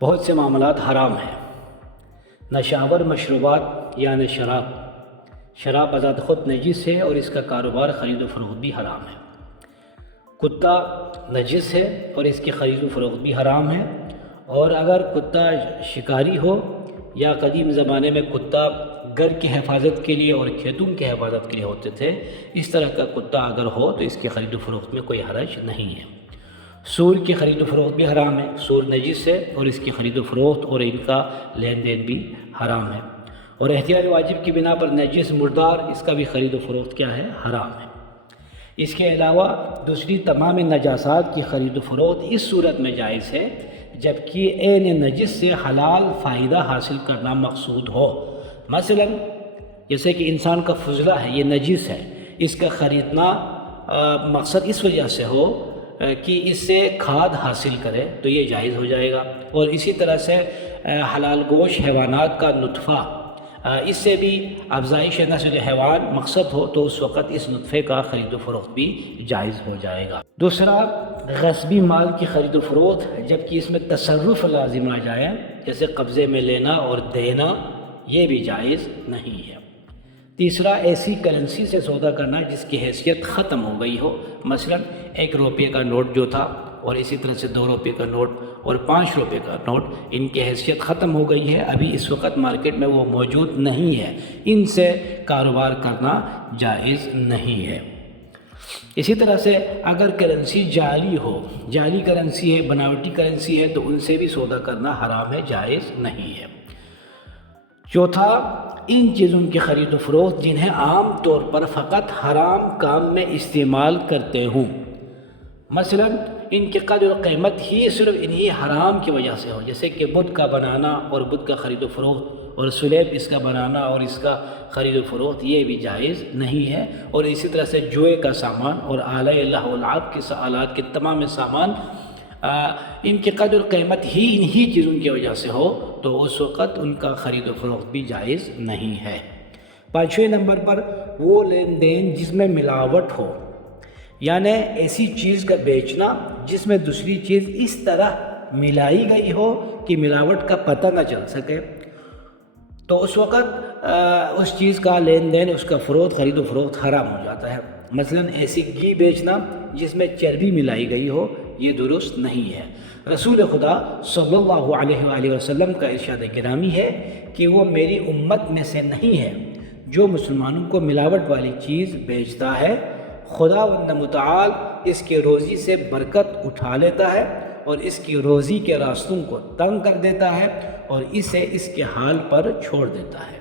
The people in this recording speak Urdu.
بہت سے معاملات حرام ہیں، نشاور مشروبات یعنی شراب بذات خود نجس ہے اور اس کا کاروبار خرید و فروخت بھی حرام ہے۔ کتا نجس ہے اور اس کی خرید و فروخت بھی حرام ہے، اور اگر کتا شکاری ہو یا قدیم زمانے میں کتا گھر کی حفاظت کے لیے اور کھیتوں کی حفاظت کے لیے ہوتے تھے، اس طرح کا کتا اگر ہو تو اس کی خرید و فروخت میں کوئی حرج نہیں ہے۔ سور کی خرید و فروخت بھی حرام ہے، سور نجس ہے اور اس کی خرید و فروخت اور ان کا لین دین بھی حرام ہے، اور احتیاط واجب کی بنا پر نجس مردار اس کا بھی خرید و فروخت کیا ہے؟ حرام ہے۔ اس کے علاوہ دوسری تمام نجاسات کی خرید و فروخت اس صورت میں جائز ہے جبکہ عین نجس سے حلال فائدہ حاصل کرنا مقصود ہو۔ مثلا جیسے کہ انسان کا فضلہ ہے، یہ نجس ہے، اس کا خریدنا مقصد اس وجہ سے ہو کہ اس سے کھاد حاصل کرے تو یہ جائز ہو جائے گا، اور اسی طرح سے حلال گوشت حیوانات کا نطفہ، اس سے بھی افزائش نسل حیوان مقصد ہو تو اس وقت اس نطفے کا خرید و فروخت بھی جائز ہو جائے گا۔ دوسرا غصبی مال کی خرید و فروخت، جبکہ اس میں تصرف لازم آ جائے جیسے قبضے میں لینا اور دینا، یہ بھی جائز نہیں ہے۔ تیسرا ایسی کرنسی سے سودا کرنا جس کی حیثیت ختم ہو گئی ہو، مثلا 1 روپے کا نوٹ جو تھا اور اسی طرح سے 2 روپے کا نوٹ اور 5 روپے کا نوٹ، ان کی حیثیت ختم ہو گئی ہے، ابھی اس وقت مارکیٹ میں وہ موجود نہیں ہے، ان سے کاروبار کرنا جائز نہیں ہے۔ اسی طرح سے اگر کرنسی جعلی ہو، جعلی کرنسی ہے، بناوٹی کرنسی ہے، تو ان سے بھی سودا کرنا حرام ہے، جائز نہیں ہے۔ چوتھا ان چیزوں کی خرید و فروخت جنہیں عام طور پر فقط حرام کام میں استعمال کرتے ہوں، مثلا ان کی قدر و قیمت ہی صرف انہی حرام کی وجہ سے ہو، جیسے کہ بت کا بنانا اور بت کا خرید و فروخت اور سلیب اس کا بنانا اور اس کا خرید و فروخت، یہ بھی جائز نہیں ہے۔ اور اسی طرح سے جوئے کا سامان اور آلۂ لہو و لعب کے آلات کے تمام سامان، ان کی قدر قیمت ہی انہی چیزوں کی وجہ سے ہو تو اس وقت ان کا خرید و فروخت بھی جائز نہیں ہے۔ 5ویں نمبر پر وہ لین دین جس میں ملاوٹ ہو، یعنی ایسی چیز کا بیچنا جس میں دوسری چیز اس طرح ملائی گئی ہو کہ ملاوٹ کا پتہ نہ چل سکے، تو اس وقت اس چیز کا لین دین، اس کا فروخت، خرید و فروخت حرام ہو جاتا ہے۔ مثلا ایسی گھی بیچنا جس میں چربی ملائی گئی ہو، یہ درست نہیں ہے۔ رسول خدا صلی اللہ علیہ وآلہ وسلم کا ارشاد گرامی ہے کہ وہ میری امت میں سے نہیں ہے جو مسلمانوں کو ملاوٹ والی چیز بیچتا ہے، خداوند متعال اس کے روزی سے برکت اٹھا لیتا ہے اور اس کی روزی کے راستوں کو تنگ کر دیتا ہے اور اسے اس کے حال پر چھوڑ دیتا ہے۔